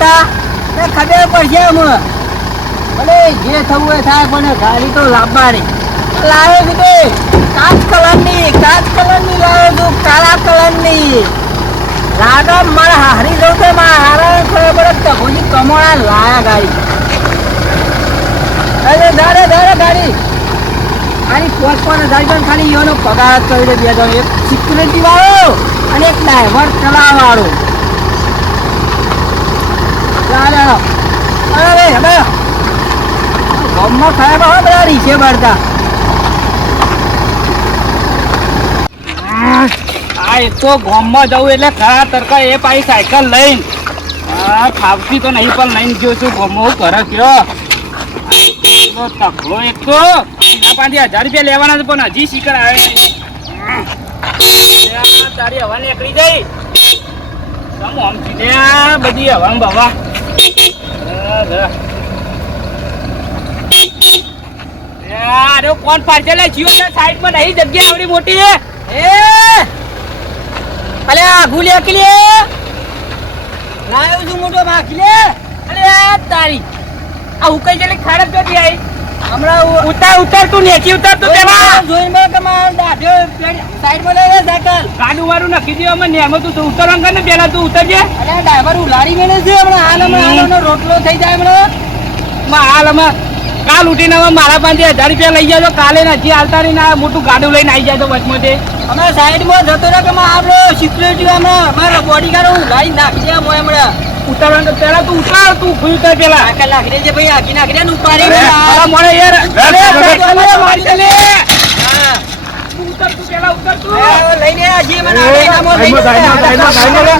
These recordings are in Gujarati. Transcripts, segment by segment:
ભરતા ને ખબર પડશે અમ ભલે જે થવું એ થાય, પણ ગાડી તો લાવવાની લાવ્યો તે કાચ કલરની કાચ કલરની લાવ્યો તું કાળા કલરની. લાગે મારે હારી જવું તો મારા હારા ખબર પડે તફોજી કમોણા લાયા ગાડી. અરે, ધારે ધારે ગાડી આની પોચ પણ ગાડી ખાલી યોનો પગાર કરી દે બે જણ. એક સિક્યુરિટી વાળો અને એક ડ્રાઈવર ચલાવવાળો. વાળો ચાલે અરે હવે ગામમાં ખરાબ હોય બધા રીસે ભરતા આ એક તો ગોમમાં જવું એટલે ખરા તરકા એ પાછી સાયકલ લઈને. હા ફાવતી તો નહીં પણ લઈને ગયો છું કરે કયો એટલો તકલો એક તો એના પાસેથી હજાર રૂપિયા લેવાના છે પણ હજી શીકર આવે છે તારી હવા નીકળી ગઈ. આમ લ્યા, બધી હવા બવા અરે કોણ પાર્સલ જીવો સાઈડમાં નહીં, જગ્યા આવડી મોટી. એ! અલે ભૂલે અકલે લાવ્યો છું મોટો માખલે અરે તારી. આ ઉકાઈ જેલી ખાડક જોતી આવી હમણાં ઉતાર ઉતાર તું નેચી ઉતાર તું પેલા જોઈને મેં કે મારો દાઢો સાઈડમાં લઈ સાયકલ ગાડું વાળું નખી દે અમે નેમો તું ઉતરવાનું કર ને પેલા તું ઉતરજે. અરે ડ્રાઈવર ઉલાડી મેલે છે હમણાં. હાલ હમણાં હાલ રોટલો થઈ જાય હમણાં. માં હાલ અમે કાલ ઉઠીને અમે મારા પાંચ હજાર રૂપિયા લઈ જાજો. કાલે નથી હાલતા નહીં ના મોટું ગાડું લઈને આવી જાજો વચમાંથી. અમે સાઈડમાં જતો રહ્યો કે આપણો સિક્યુરિટી હમણાં. મારા બોડીગાર્ડ ઉલાડી નાખી દે હમણાં. ઉતારવાનું પેલા તું ઉતાર તું ઊભી ઉતાર પેલા ભાઈ આગી નાખી ને ઉપાડી અરે, મારા મોઢે યાર અરે, મારી દે લે. હા. તું પેલા ઉતાર તું લઈને મને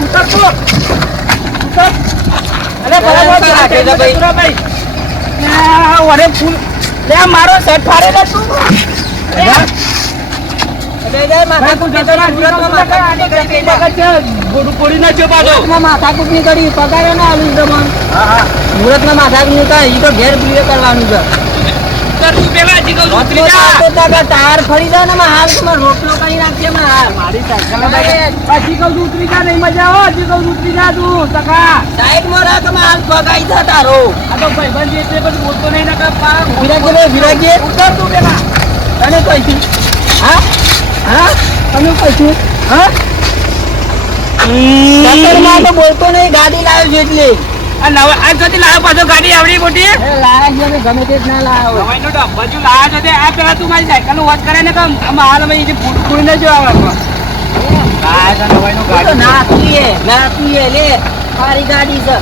ઉતાર તું. ઉતાર. અરે, બરાબર, ભાઈ. ભાઈ. ફૂલ લે મારો શર્ટ ફાડે લે તું માથાકૂટ પાછો માથાકૂટ નીકળી, પગારે ના આલું તમને. સુરતમાં માથાકૂટ નીકળી, ઈ તો ઘેર પીવે કરવાનું છે. ઉતાર તું પેલા હજી કહું છું, રોટલો ઉતરી જા. ચાલતો હતા કે ટાયર ફરી જાય ને માં હાલ તમારે રોટલો કરી સાયકલ હજી કહું ઉતરી જા નહીં મજા આવે હજી છું ઉતરી જા તું ટકા સાઈડમાં રાખ, હમણાં હાલ પગાઈ જા તારો. આ તો ભાઈબંધ એટલે પણ બોલતો નહીં ને કે પા વિરાગજી ભાઈ, વિરાગજી. ઉતાર તું પેલા તને કઈ હા? હા? તમે કહીશું? હા? ચક્કરમાં તો બોલતો નહીં, ગાડી લાવ્યો છું એટલે. આ કદી લાવ્યો પાછો ગાડી આવડી મોટી લાયા છે ગમે તે જ ના લાયા હોય. નવાઈનો ડબ્બો જો છે તે આ પેલા તું મારી સાયકલનું વોચ કરે ને કે આમાં હાલ અમે જે ફૂટ ફૂડીને જો આવવાનું લાવ્યો છે નવાઈનો હું તો ગાડી નાખી હે, નાખી હે, લે. મારી ગાડી છે.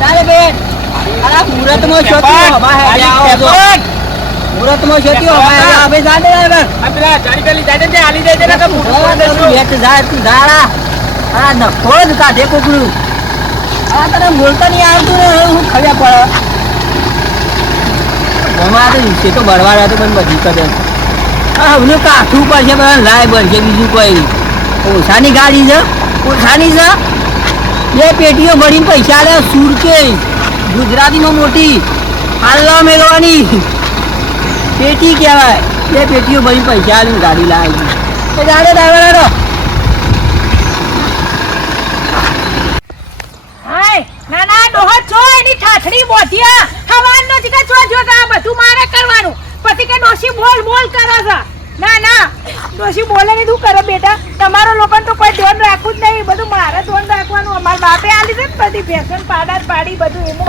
ચાલે બેન. અરે શોધ્યો, હવા હે, આવો છો. મુહૂર્તમાં શોધ્યો, હવા હે, આ ભાઈ હવે. આ જાડી પેલી જાડે છે તે હાલી દે ને કે ફૂટ હવે ફૂટ તો ધારા. આ નખો જ કાઢે કોકડું. આ તને બોલતા નહીં આવતું ને હું ખબર પડે ગમા તો દિવસે તો બળવા રહ્યો તો પણ બધી કરે હા હમણાં કાઠું પડશે પણ લાય બનશે બીજું કોઈ ઓછાની ગાડી છે ઓછાની છે બે પેટીઓ ભરીને પૈસા લે સુરકે ગુજરાતીમાં મોટી હાલવા મેળવાની પેટી કહેવાય. બે પેટીઓ ભરી પૈસા આલીને ગાડી લાવી. એ જાડે ડ્રાઈવર હારો. ના ના ડોહો, છો એની ઠાઠડી બોધ્યા હવાન નો છો જો આ બધું મારે કરવાનું. પછી કે ડોશી બોલ બોલ કરે છે. ના ના, ડોશી બોલે ને શું કરે બેટા. તમારો લોકો તો કોઈ ધોન રાખવું જ નહીં. બધું મારે ધોન રાખવાનું. અમારા બાપે આલી ને બધી ફેશન પાડા પાડી બધું એમો.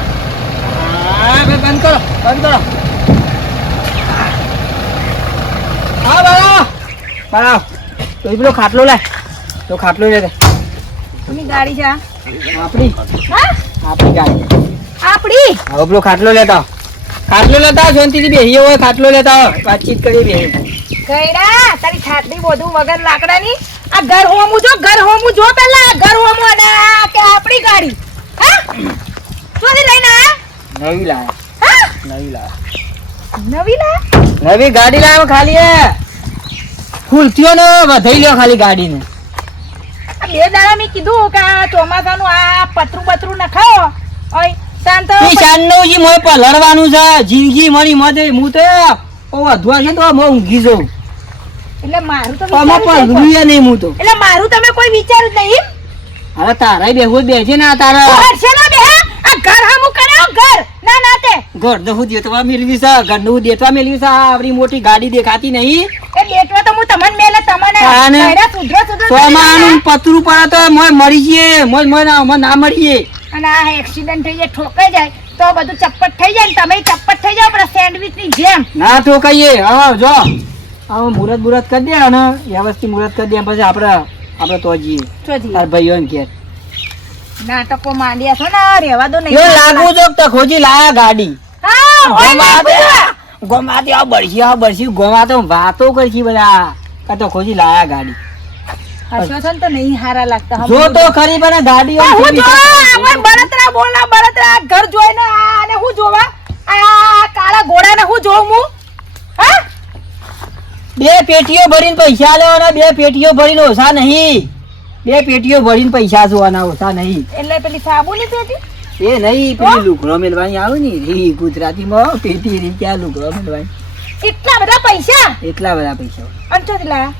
બંધ કરો હા બાળા બાળા તો એ પેલો ખાટલો લાય તો ખાટલો લે દે. ગાડી છે? આપણી હા આપણી ગાડી આપડી હવે પેલો ખાટલો લેતા ખાટલો લેતા શાંતિથી બેસીએ હોય ખાટલો લેતા વાતચીત કરી બેસી ગયડા તારી છાતરી બધું વગર લાકડાની આ ઘર હોમું જો ઘર હોમું જો પેલા ઘર હોમું અને કે આપણી ગાડી હા શું લઈને આ નવી લાયા નવી લાયા નવી લાયા નવી ગાડી લાવ ખાલી એ. ખુલતીઓ ને વધાઈ લ્યો ખાલી ગાડીને. બે દાડા મેં કીધું કે ચોમાસાનું આ પતરું પતરું નખાવો ઓય તાન તો ઈ શાનનું જી મોય પલળવાનું છે. જિંદગી મરી મધે હું તો ઓ અધવા છે તો મો ઊંઘી જાઉં. એટલે મારું તો આમાં પણ જ નહીં હું તો. એટલે મારું તમે કોઈ વિચાર જ નહીં હવે તારા બેહુ બેસે ને તારા. છે ના આ ઘર હમું કર્યો ઘર. ના ના તે. ઘર દહુ દેતવા મેળવી છે ઘરનું દેતવા મેળવી છે આપણી મોટી ગાડી દેખાતી નહીં. એ દેતવા તો હું તમને મેલે તમને. કયડા સુધરો સુધરો સોમાનું પતરું પડે તો મોય મરી જઈએ મોય મોય ના અમે ના મળીએ અને આ એક્સિડન્ટ થઈ જાય ઠોકાઈ જાય તો બધું ચપ્પટ થઈ જાય ને તમે ચપ્પટ થઈ જાવ પણ સેન્ડવિચની જેમ. ના ઠોકાઈએ હા જો. હવે મુરત બુરત કરી દે અને વ્યવસ્થિત મુરત કરી દે પછી આપણે આપણે તો જઈએ. તાર ભાઈઓ ને કે નાટકો માંડ્યા છો ને રેવા દો નહીં લાગુ જો તો ખોજી લાયા ગાડી. ગોમા દે આ બળશી આ બળશી ગોમા તો વાતો કરશી બધા. કા તો ખોજી લાયા ગાડી. હસવાસન તો નહીં હારા લાગતા જો તો ખરી બને ગાડી હું જો. ઓય બળતરા બોલા બળતરા ઘર જોઈને આ અને હું જોવા? આ કાળા ઘોડાને હું જોઉં હું? હા? બે પેટીઓ ભરીને પૈસા લેવાના બે પેટીઓ ભરીને ઓછા નહીં. બે પેટીઓ ભરીને પૈસા જોવાના હોતા નહીં. એટલે પેલી સાબુની પેટી? એ નહીં પેલી લુગડો મેલવાની આવે ને એ ગુજરાતીમાં પેટી રી ક્યાં લુગડો મેલવાની. એટલા બધા પૈસા? એટલા બધા પૈસા. અને ચોથી લાયા?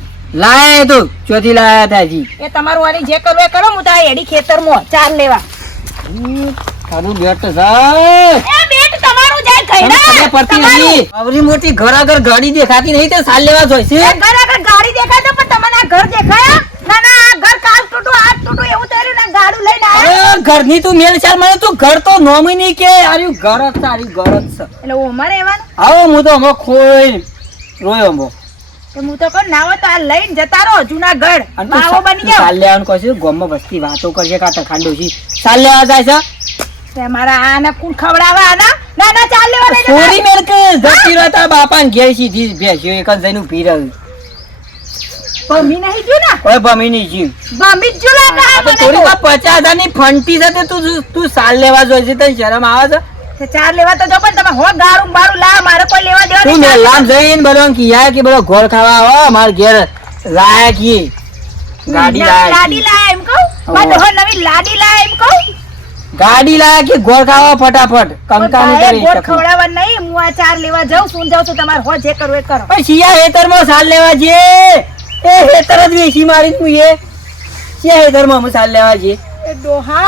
લાયા તો ચોથી લાયા હતા હજી. એ તમારું વાલી જે કરવું એ કરો હું તો આ એડી ખેતરમાં ચાર લેવા. તારું બેટ આવરી મોટી ઘર આગળ ગાડી દેખાતી નહીં તે સાલ લેવા જોઈશે. ઘર આગળ ગાડી દેખાય તો પણ તમને આ ઘર દેખાયા ના ના આ ઘર તૂટું આજ તૂટું એવું થયેલું ને ગાડું લઈને આયા? ઘરની તું મેલ ચાલ મને તું ઘર તો નોમિની કે આર્યું ઘર જ છે ઘર જ છે. એટલે ઓમાં રહેવાનું? આવો હું તો હમણાં ખોઈ રોયો હમો હું તો કહું ના તો આ લઈને જતા રહો જુનાગઢ. અને તું માવો સા- બની તું જાવ સાલ લેવાનું ગોમમાં વસ્તી વાતો કરશે કાં તો ખાંડો છે સાલ લેવા જાય છે. તે મારા આના કુણ ખવડાવવા આના? ના ના ચાલ લેવા લઈ સોરી મેરકે જતી રહો તારા બાપા ને ઘેર સીધી બેસ્યો એક જ જઈને રહ્યું ભમી નહીં જો ને ઓય ભમી ની જીવ ભમી જો લાગે આ આ તો થોડી તો. વારની ફંટી છે તું તું સાલ લેવા જોઈએ છે તને શરમ આવે છે ચાર લેવા તો જો પણ તમે હો ગારું બારું લા મારે કોઈ લેવા દેવા તું નહીં. મેલામ જઈને બધો કિયા કે બધો ઘોર ખાવા આવો માર ઘેર લાયા કી ગાડી લાયા લાડી. લાયા એમ કહું હોવે. મારે નવી લાડી લાયા એમ કહું ગાડી લાયા કે ગોળ ખાવા ફટાફટ કંકાનું કરી ગોળ. ખવડાવવા નહીં હું આ ચાર લેવા જાઉં છું ને જાઉં છું તમારે હો જે કરવું એ કરો પણ શિયા હેતરમાં સાલ લેવા જઈએ એ હેતર જ વેચી મારી તું એ શિયા હેતરમાં મસાલ લેવા એ ડોહા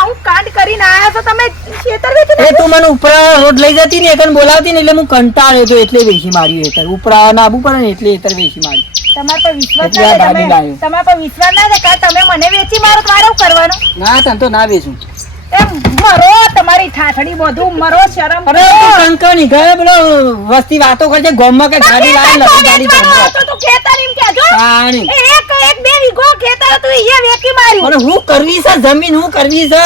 હું કાંડ કરીને આયા તો તમે હેતર વેચી એ તું મને ઉપરા રોડ લઈ જતી ને એકન બોલાવતી ને એટલે હું કંટાળ્યો તો એટલે વેચી માર્યું હેતર ઉપરા નાબુ પડે ને એટલે હેતર વેચી માર્યું. તમારા પર વિશ્વાસ ના. તમે તમારા પર વિશ્વાસ ના થાય કે તમે મને વેચી મારો તો મારે કરવાનું? ના તને તો ના વેચું. એમ મરો તમારી ઠાઠડી બધું મરો શરમ અરે તું ની ઘરે પેલો વસ્તી વાતો કરજે ગોમમાં કે ગાડી લાવે લખી ગાડી તો તું ખેતર એમ કહેજો. તાણી. એ એક એક બે વીઘો ખેતર હતું એ વેકી માર્યું. પણ હું કરવી છે? જમીન હું કરવી છે?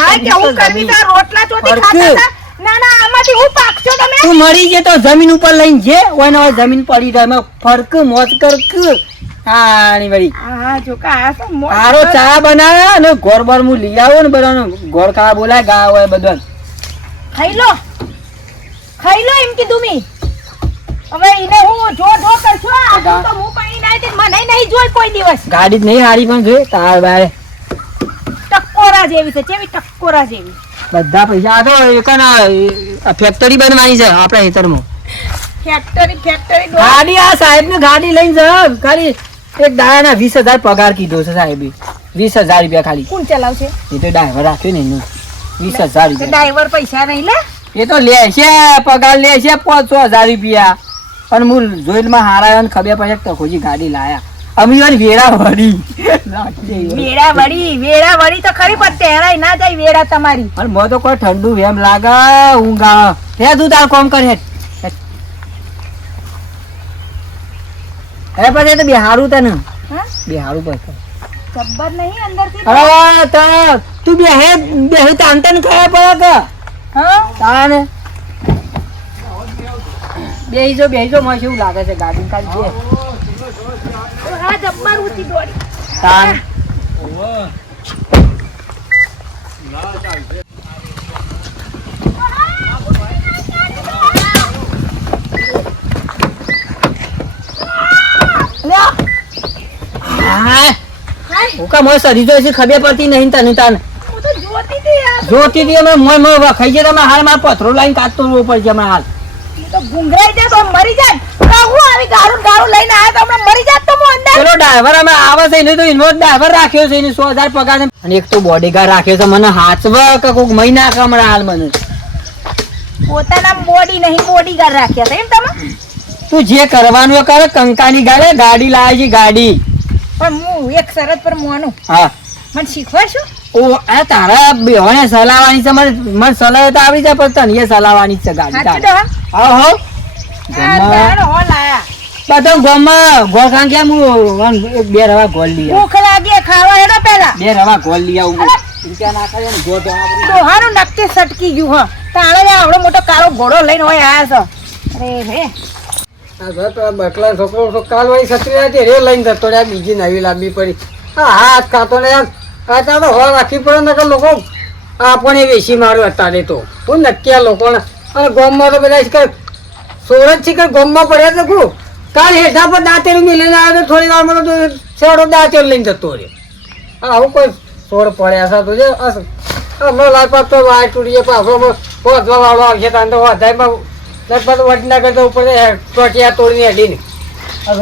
હા કે હું કરવી છે? રોટલા ચોથી ખાતા હતા. ના ના આમાંથી હું પાકશો તમે? તું મરી ગયો તો જમીન ઉપર લઈને જે ઓય ને જમીન પડી રહે. ફરક મોજ કરક. હાણી વળી. હા જો કે આ ચા બનાવે ને ગોળ બોર હું લઈ આવું ને બરાબર ગોળ કા બોલાય ગા હોય બધા ખાઈ લો. ખાઈ લો એમ કીધું મી. હવે એને હું જો જો કરશો આ તો હું પાણી ના દે મને નહીં જોઈ કોઈ દિવસ. ગાડી જ નહીં હારી પણ જોઈ તાર બારે. ટકોરા જેવી છે કેવી ટકોરા જેવી. બધા પૈસા આ તો એક ફેક્ટરી બનવાની છે આપણા ખેતરમાં ફેક્ટરી ફેક્ટરી ગાડી આ સાહેબ ને ગાડી લઈને જાવ ખાલી એક દાડાના વીસ હજાર પગાર કીધો છે સાહેબ. વીસ હજાર રૂપિયા ખાલી. કોણ ચલાવશે? એ તો ડ્રાઈવર રાખ્યો ને એનું. વીસ હજાર રૂપિયા. ડ્રાઈવર પૈસા નહીં લે? એ તો લે છે પગાર લે છે પાંચસો હજાર રૂપિયા. પણ હું જોઈલમાં હારા ખબર પડે તકોજી ગાડી લાયા. અમીવાન વેડા વળી વેરા વેડા વળી વેરા વળી તો ખરી પણ તેરાય ના જાય વેડા તમારી. પણ મને તો કોઈ ઠંડુ એમ લાગે ઊંઘા હે તું તાર કોમ કર હેઠ. હે પછી તો બિહારું તને. હા? બિહારું પછી. જબ્બર નહીં અંદરથી? અરે તો તાન તને ખબર પડે કે? હા? તાને? બેહીજો બેહીજો મને શું લાગે છે ગાડી કાઢી જે હા જબ્બર ઊંચી દોડી. તાન. લ્યો હા. હાય. હું કા મને સરી જોઈ છે ખબર પડતી નહીં તને તાન. જોતી હતી યાર. જોતી હતી અમે મોય મોય વખાઈ જાય તમે હાલ મારે પથરો લાઈન કાઢતો રહેવું પડશે અમે હાલ. ગુંગરાઈ જાય તો મરી જાય હું આવી ગાળું ગાળું લઈને આવ્યા તો હમણાં મરી જાત તો હું અંદર. પેલો ડ્રાઈવર અમે આવે છે એને તો એનો ડ્રાઈવર રાખ્યો છે એને સો હજાર પગાર. અને એક તો બોડીગાર્ડ રાખ્યો છે મને હાચવા કે કોઈક મહિના હમણાં હાલ મને. પોતાના બોડી નહીં બોડી ગાર્ડ રાખ્યા છે એમ તમે? તું જે કરવાનું એ કર કંકાની ગાડે ગાડી લાવે છે ગાડી. પણ હું એક શરત પર મોનું. હા. મને શીખવાડશો? ઓ આ તારા બેહોને સલાવાની છે મને મને સલાહ તો આવડી જાય પણ તને સલાવાની છે ગાડી સાચું હા. હો ગોળ ખાન કેમ બે રવા ગોળ લઈ આવું. ભૂખ લાગી ખાવા હેડો પેલા. બે રવા ગોળ લઈ આવું. રૂપિયા નાખે ને ગોળ તો આપણે નક્કી સટકી ગયું હા. જ આવડો મોટો કાળો ઘોડો લઈને હોય આયા છો. અરે રે બકલા છોકરો તો કાલ છત્રી હતી રે લઈને જતો રહ્યા, બીજી નવી લાંબી પડી. હા હાથ ખાતો ને આ તો હોર રાખવી પડે ને કે લોકો. આપણને વેચી માર્યું અત્યારે તો. હું લોકોને અને ગામમાં તો બધા શીખર છે કે ગામમાં પડ્યા તો કહું કાલ હેઠા પર દાંતેરું મિલીને આવ્યો તો થોડી વારમાં તો છેડો દાંતેર લઈને જતો રે હા આવું કોઈ સોર પડ્યા છે તો જે હમણાં લાલપાત તો વાય તૂટીએ પાછો પહોંચવા વાળો આવશે ત્યાં તો વધારમાં લગભગ વડનગર તો ઉપર ટોટિયા તોડીને હેડીને આ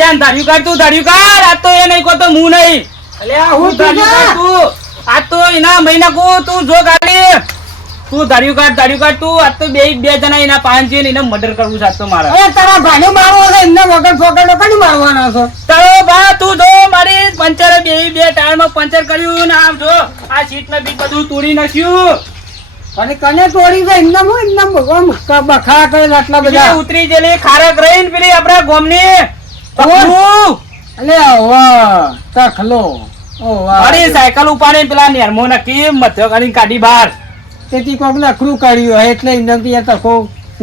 જા ને ધાર્યું કાઢ તું ધાર્યું કાઢ આ તો એ નહીં. કહો તો હું નહીં અલ્યા હું ધાર્યું કાઢ તું? આ તો એના મહિના કો તું જો ગાડી તું ધાર્યું કાઢ ધાર્યું કાઢ તું. આજ તો બે બે જણા એના પાંચ છે ને એને મર્ડર કરવું છે આ તો મારા. તારા ભાઈને મારવો છે એમને વગર ફોકટ કઈ મારવાના છો? તારો બા તું જો બે બે ટાયરમાં પંચર કર્યું ને આમ જો આ સીટમાં બી બધું તોડી નાખ્યું. અને કને તોડી ગઈ એમને હું એમને ભગવાન બખા કરે આટલા બધા? ઉતરી જેલી ખારક રહીને પેલી આપણા ગોમની. અલે વાહ તખલો. ઓ સાયકલ ઉપાડી પેલા નેરમો નક્કી મથ્યો કરી કાઢી બહાર. તેથી કોક નખરું કર્યું હોય એટલે એમને તો યાર તખો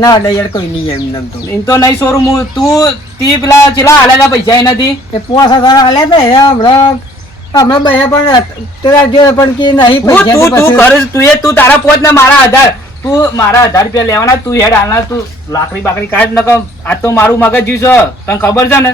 ના લે યાર કોઈ નહીં એમને તો. એમ તો નહીં શોરૂમ તું તી પેલા ચેલા હાલેલા પૈસા એ નથી એ પોસ હજાર હાલ્યા હતા હમણાં. હમણાં બે પણ તેરા જોડે પણ કે નહીં પૈસા તું તું કર તું એ તું તારા પોત ને મારા હજાર તું મારા હજાર રૂપિયા લેવાના તું હેડ હાલના તું લાકડી બાકડી કાઢ નકર આ તો મારું મગજ છે. તને ખબર છે ને?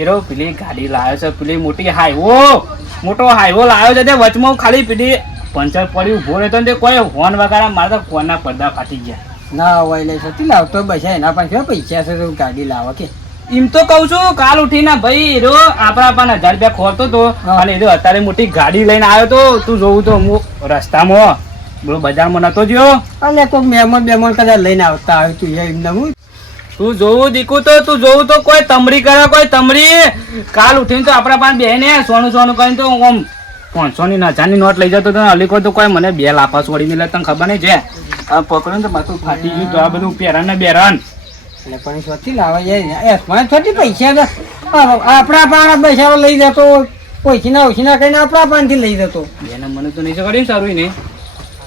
એરો પેલી ગાડી લાવ્યો છે પેલી મોટી હાઈવો. મોટો હાઈવો લાવ્યો છે તે વચમાં ખાલી પેલી પંચર પડી ઊભો રહેતો ને કોઈ હોર્ન વગાડા મારા તો ના પડદા ફાટી ગયા. ના હોય લે સતી લાવતો બસ એના પાસે પૈસા છે તો ગાડી લાવો કે. એમ તો કઉ છું કાલ ઉઠીને ભાઈ રો આપણા આપણા હજાર રૂપિયા ખોરતો તો. અને એ અત્યારે મોટી ગાડી લઈને આવ્યો તો તું જોવું તો હું રસ્તામાં બોલો બજારમાં નતો જ્યો. અને કોઈ મહેમાન બેમાન કદાચ લઈને આવતા આવ્યું તું એમને હું. તું જોવું દીકું તો તું જોવું તો કોઈ તમરી કરે કોઈ તમરી. કાલ ઉઠીને તો આપણા પાસે બે ને સોનું સોનું કરીને તો આમ પાંચસો ની નજાની નોટ લઈ જતો તો અલીકો તો કોઈ મને બે લાફા છોડી મિલે તને ખબર નહીં છે. આ પકડ્યું ને તો માથું ફાટી ગયું તો આ બધું પેરણ ને બેરણ એટલે પણ સ્વતી લાવે જાય એસમાં છોટી પૈસા આપણા પાણા પૈસા લઈ જતો ઓછીના ઓછીના કરીને આપણા પાનથી લઈ જતો. બેને મને તો નહીં કર્યું સારું નહીં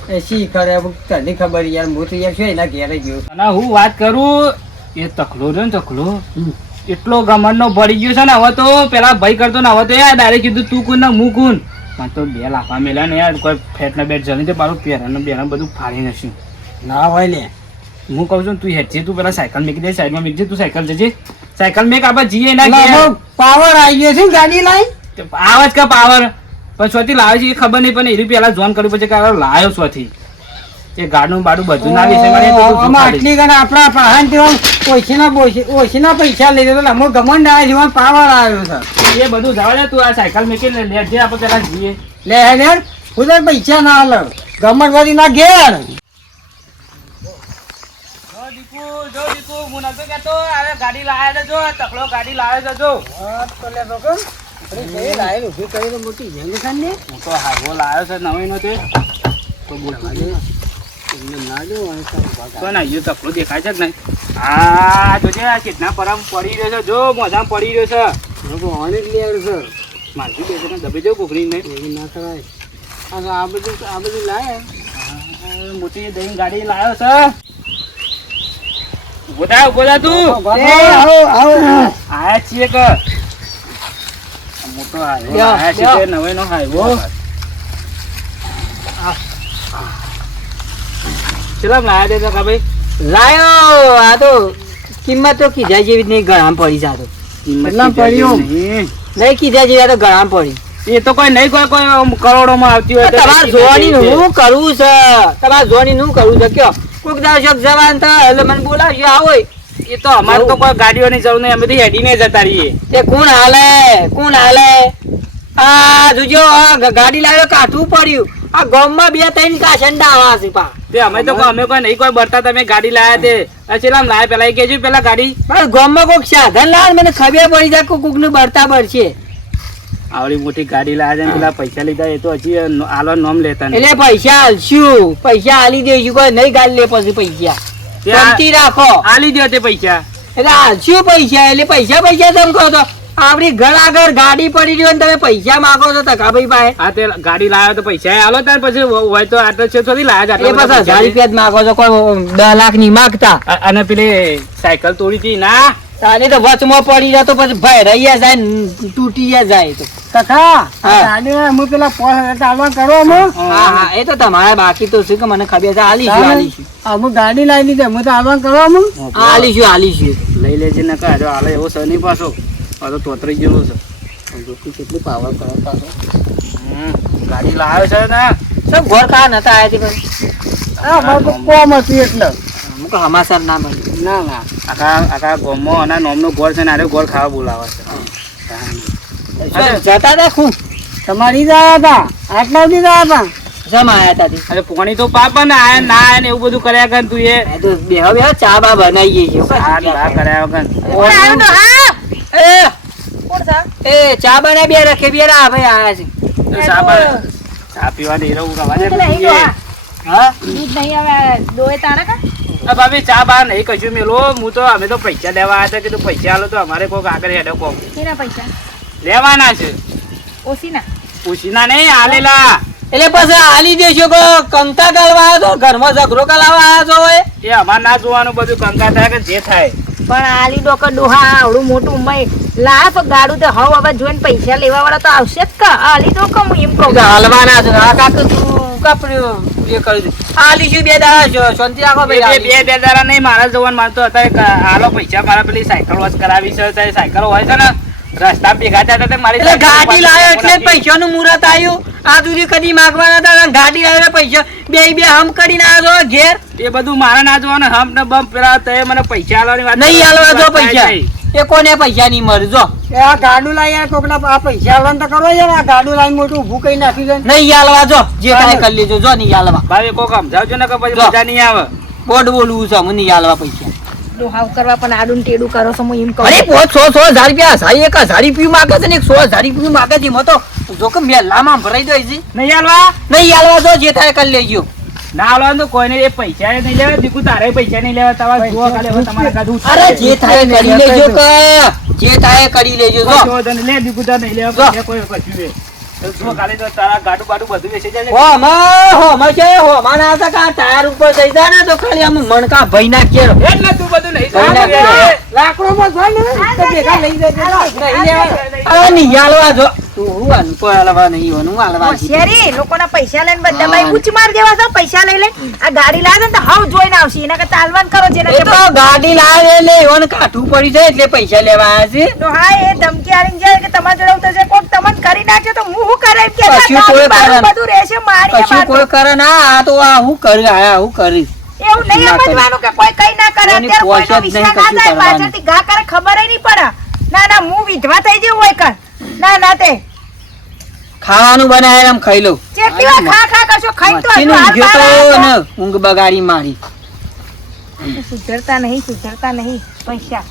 એ શી કરે? તને ખબર યાર. હું તો યાર છે એના ઘેરે ગયો. અને હું વાત કરું. એ તકલો રહ્યો ને તકલો એટલો ગમનનો ભળી ગયો છે ને હવે તો પેલા ભાઈ કરતો ને હવે તો યાર ડાયરેક્ટ કીધું તું કુન ને હું કુન પણ તો બે લાફા મેલ્યા ને યાર. કોઈ ફેટ ને બેટ જલી તો મારું પેરણ ને બેરણ બધું ફાડી નાખ્યું. ના હોય ને. હું કહું છું તું હેઠી તું પેલા સાયકલ મેકી દે સાઈડમાં મેકજે તું સાયકલ જજે. સાયકલ મેક આપણે જઈએ ના. પાવર આવી ગયો છે ગાડી લાઈ? તે આવાજ કા પાવર. પણ સ્વથી લાવે છે એ ખબર નહીં પણ એ પેલા જોન કર્યું પછી કે લાયો સ્વથી. એ ગાડું બાડું બધું ના વિશે મારે તો તું. આટલી ગણ આપણા પાહન ઓછીના બોછી- ઓછીના પૈસા લઈ જતો અમુક ગમન ના જેવા પાવર આવ્યો છે. એ બધું જવા દે તું આ સાયકલ મેકી લે લેજે આપણે પેલા જઈએ. લે હે ને ખુદ પૈસા ના હાલ ગમન વાળી ના ઘેર જો દીકુ જો દીકુ હું નતો કહેતો હવે ગાડી લાવે છે જો તકલો ગાડી લાવે છે ને. હું તો હાગો લાવ્યો છે નવી નો તે તો બોલતું તો ના યો તકલો દેખાય છે જ નહીં? આ જોજે આ કેટલા પરમ પડી રહ્યો છે જો મોઢામાં પડી રહ્યો છે. મારથી બેસીને દબી જાઉં કુકરી નહીં. આ બધું આ બધું લાય. મોટી દહીં ગાડી લાવ્યો છે. ઊભો થા, તું. આવો, આવો. આયા છીએ કે? આ મોટો હાઈવો આયા છીએ લ્યો. તે હાઈવો? ચેલા લાયા તે તો ભાઈ લાયો આ તો કિંમત તો કીધા જેવી નહીં ગળામાં પડી જાતો કેટલામાં પડ્યો નહીં. કીધા જેવી તો પડી. એ તો કોઈ નહીં કોઈ કોઈ કરોડોમાં આવતી હોય તમારે જોવાની હું કરવું છે. તમારે જોવાની હું કરવું છે કયો? કોઈક દાવ જવાન તો એટલે મને બોલાવજો આવો એ તો અમારે તો કોઈ ગાડીઓની જરૂર નહીં અમે તો હેડીને જતા રહીએ. તે કોણ હાલે? કોણ હાલે? આ જોજો ગાડી લાવ્યો કાઠું પડ્યું. આ ગામમાં બે ત્રણ કાશંડા આવા છે પા. તે અમે તો અમે કોઈ નહીં કોઈ બરતા તમે ગાડી લાયા તે. આ ચેલા લાયા પેલા એ કેજો પેલા ગાડી. ગામમાં કોઈક સાધન લાવે મને ખબર પડી જાય કોઈકનું બરતા બળશે. આવડી મોટી ગાડી લાવે છે પેલા પૈસા લીધા એ તો હજી આલો નોમ લેતા એટલે પૈસા હાલશું પૈસા આલી દેશું. કોઈ નહીં ગાડી લે પછી પૈસા. શાંતિ રાખો. આલી દો તે પૈસા. એટલે હાલશું પૈસા. એટલે પૈસા પૈસા તમે કહો તો. આપડી ઘર આગળ ગાડી પડી રહ્યો ને તમે પૈસા માંગો છો તકાભાઈ ભાઈ હા તે ગાડી લાવ્યો તો પૈસા આલો તાર પછી હોય તો આટલો છે થોડી લાયા એ પાછા હજાર રૂપિયા માંગો છો. કોઈ દસ લાખની માંગતા અને પેલી સાયકલ તોડી હતી. ના. તાને તો વચમાં પડી જાય તો પછી ભાઈ રહ્યા જાય તૂટી જાય તો. કાકા હા. હું પેલા પોસ ચાલવા કરો અમે હા હા એ તો તમારે બાકી તો શું કે મને ખબર છે આલીશું આલીશું અમુક ગાડી લાવી દીધી અમે તો આલવા કરો અમે આલીશું આલીશું લઈ લેજે ને કહે હાલે એવો છે નહીં પાછો. આ તો તોતરી ગયેલો છે. કેટલું પાવર કરો પાછો. હમ, ગાડી લાવ્યો છે ને? સબ ઘર ખા નતા આવ્યા તે પછી હા તો કોમ હતું એટલે. અમુક હમાસર ના બની. ના ના. આખા આખા ગામમાં આના નોમનો ગોળ છે ને આરે ગોળ ખાવા બોલાવે છે. જતા હતા ખું તમારી જ આવ્યા હતા. આટલા સુધી જ આવ્યા હતા. અરે પોણી તો પાપા ને આયા ના આયા ને એવું બધું કર્યા કર તું એ. બે તો બેહો બેહો ચા બા બનાવીએ છીએ. કર્યા વગર. એ કોણ સા? એ ચા બનાવી બે રખે બે રા ભાઈ આયા છે. ચા બા- ચા પીવાની રહું દૂધ નહીં હા. હા? દૂધ નહીં હવે દોય તાણે કા ભાભી ચા બા નહીં કશું મેલો. હું તો અમે તો પૈસા લેવા આવ્યા હતા કીધું પૈસા આલો તો અમારે કોઈક આગળ હેડો કોક કેના પૈસા? લેવાના છે. ઓસીના. ઓસીના નહીં આલેલા એટલે પછી આલી દેશો કો કંકા ગાલવા આવ્યો તો ઘરમાં ઝઘડો કરાવવા આવ્યો છો હોય એ અમાર ના જોવાનું બધું કંકા થાય કે જે થાય. પણ આલી ડોકર ડોહા આવડું મોટું મય લાફ ગાડું તો હવ હવે જોઈને પૈસા લેવા વાળા તો આવશે જ કા. આલી ડોકર હું એમ કહું. હાલવાના છે આ કાક તું કપડું એ કરી દે. આલીશું બે દાડા શાંતિ રાખો ભાઈ. બે બે દાડા નહીં મારા જોવાનું માનતો અત્યારે ક- પૈસા મારા પેલી સાયકલ વોશ કરાવી છે તે સાયકલ હોય છે ને રસ્તા ભેગા થયા હતા મારી એટલે ગાડી લાવ્યો એટલે. પૈસાનું મુહૂર્ત આવ્યું આ સુધી કદી માગવાના હતા ગાડી લાવ્યો પૈસા બે બે હમ કરીને આવ્યો ઘેર. એ બધું મારા ના જોવાનું હમ ને બમ પેલા તે મને પૈસા આલવાની વાત નહીં હાલવા દો પૈસા. એ કોને પૈસા ની મરજો જો. એ આ ગાડું લાઈ યાર કોકના આ પૈસા આલવાનું તો કરો યાર આ ગાડું લાઈ મોટું ઊભું કરી નાખ્યું છે નહીં આલવા જો. જે કાંઈ કરી લેજો જો નહીં હાલવા ભાઈ કોક સમજાવજો ને કે પછી જો. મજા નહીં આવે. બોડ બોલવું છે મને હાલવા પૈસા. ડોહાવ કરવા પણ આડું ટેડું કરો છો હું એમ કહું. અરે પોત સો સો હજાર રૂપિયા સારી એક હજાર રૂપિયા માગે છે ને એક સો હજાર રૂપિયા માગે છે મતો તો જોકે મેલામાં ભરાઈ દો છે નહીં હાલવા નહીં હાલવા જો જે થાય કરી લેજો. ના હાલવાનું તો કોઈને એ પૈસા નહીં લેવા દીકુ તારે પૈસા નહીં લેવા તમારે હવે તમારે કાઢું અરે જે થાય કરી લેજો કે જે થાય કરી લેજો. જો. લે દીકુ તાર નહીં લેવા કોઈ કશું પૈસા લઈને બધા ઉચ્ચ માર જેવા છો પૈસા લઈ લે. આ ગાડી લાવે ને તો હાવ જોઈને આવશે. એના કરતા હાલવાન કરો જેના ગાડી લાવે એટલે એવોને કાઠું પડી જાય એટલે પૈસા લેવા આવ્યા છે. તો હા એ ધમકી આવીને જાય કે તમારા જોડે ઉતરશે. કોક તમને કરી નાખશે તો હું શું કરે કે બધું રહેશે મારી કશું કોઈ કરે ના આ તો આ હું કરી આયા હું કરી. એવું નહીં સમજવાનું કે કોઈ કઈ ના કરે. અત્યારે કોઈનો વિશ્વાસ ના થાય પાછળથી ગા કરે ખબર નહીં પડે. ના ના હું વિધવા થઈ જવું હોય કર ના ના તે. ખાવાનું બનાવે એમ ખાઈ લઉં. કેટલી વાર ખા ખા કરશો? ખાઈ તો ઊંઘ્યો તો ને ઊંઘ બગાડી મારી. સુધરતા નહીં સુધરતા નહીં. પૈસા.